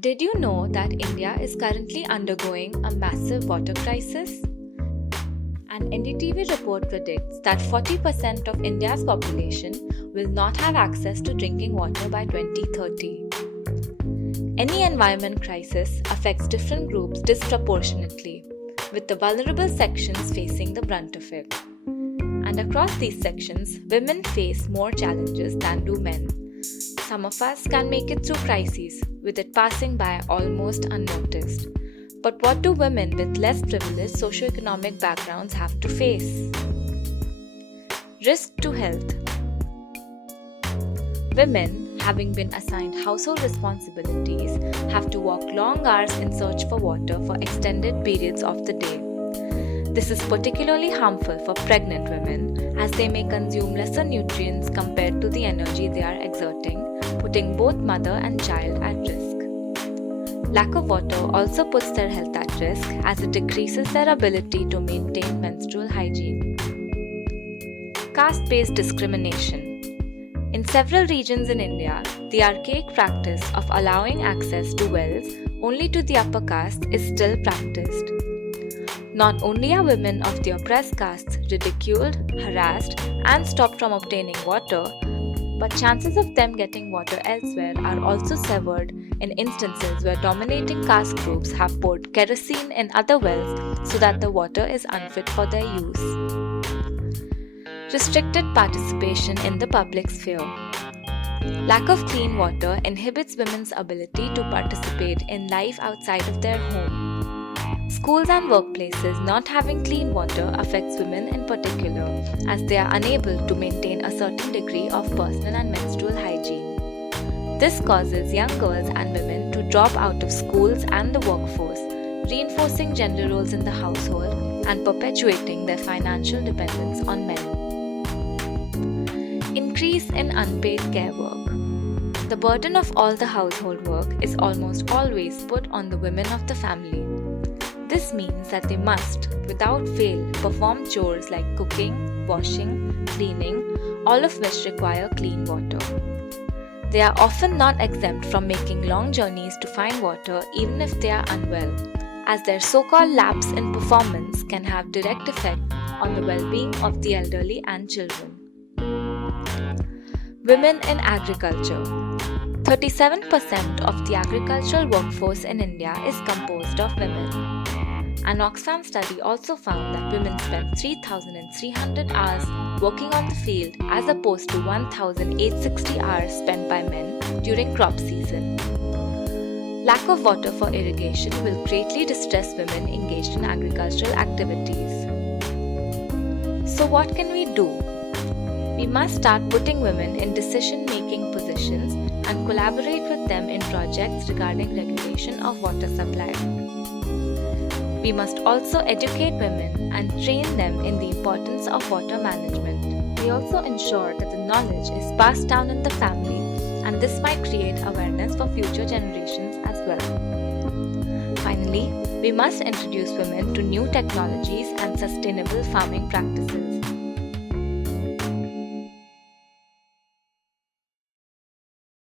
Did you know that India is currently undergoing a massive water crisis? An NDTV report predicts that 40% of India's population will not have access to drinking water by 2030. Any environment crisis affects different groups disproportionately, with the vulnerable sections facing the brunt of it. And across these sections, women face more challenges than do men. Some of us can make it through crises, with it passing by almost unnoticed. But what do women with less privileged socio-economic backgrounds have to face? Risk to health. Women, having been assigned household responsibilities, have to walk long hours in search for water for extended periods of the day. This is particularly harmful for pregnant women as they may consume lesser nutrients compared to the energy they are exerting, putting both mother and child at risk. Lack of water also puts their health at risk as it decreases their ability to maintain menstrual hygiene. Caste-based discrimination. In several regions in India, the archaic practice of allowing access to wells only to the upper caste is still practiced. Not only are women of the oppressed castes ridiculed, harassed, and stopped from obtaining water, but chances of them getting water elsewhere are also severed in instances where dominating caste groups have poured kerosene in other wells so that the water is unfit for their use. Restricted participation in the public sphere. Lack of clean water inhibits women's ability to participate in life outside of their home. Schools and workplaces not having clean water affects women in particular, as they are unable to maintain a certain degree of personal and menstrual hygiene. This causes young girls and women to drop out of schools and the workforce, reinforcing gender roles in the household and perpetuating their financial dependence on men. Increase in unpaid care work. The burden of all the household work is almost always put on the women of the family. This means that they must, without fail, perform chores like cooking, washing, cleaning, all of which require clean water. They are often not exempt from making long journeys to find water even if they are unwell, as their so-called lapse in performance can have direct effect on the well-being of the elderly and children. Women in agriculture. 37% of the agricultural workforce in India is composed of women. An Oxfam study also found that women spend 3,300 hours working on the field as opposed to 1,860 hours spent by men during crop season. Lack of water for irrigation will greatly distress women engaged in agricultural activities. So what can we do? We must start putting women in decision-making positions and collaborate with them in projects regarding regulation of water supply. We must also educate women and train them in the importance of water management. We also ensure that the knowledge is passed down in the family, and this might create awareness for future generations as well. Finally, we must introduce women to new technologies and sustainable farming practices.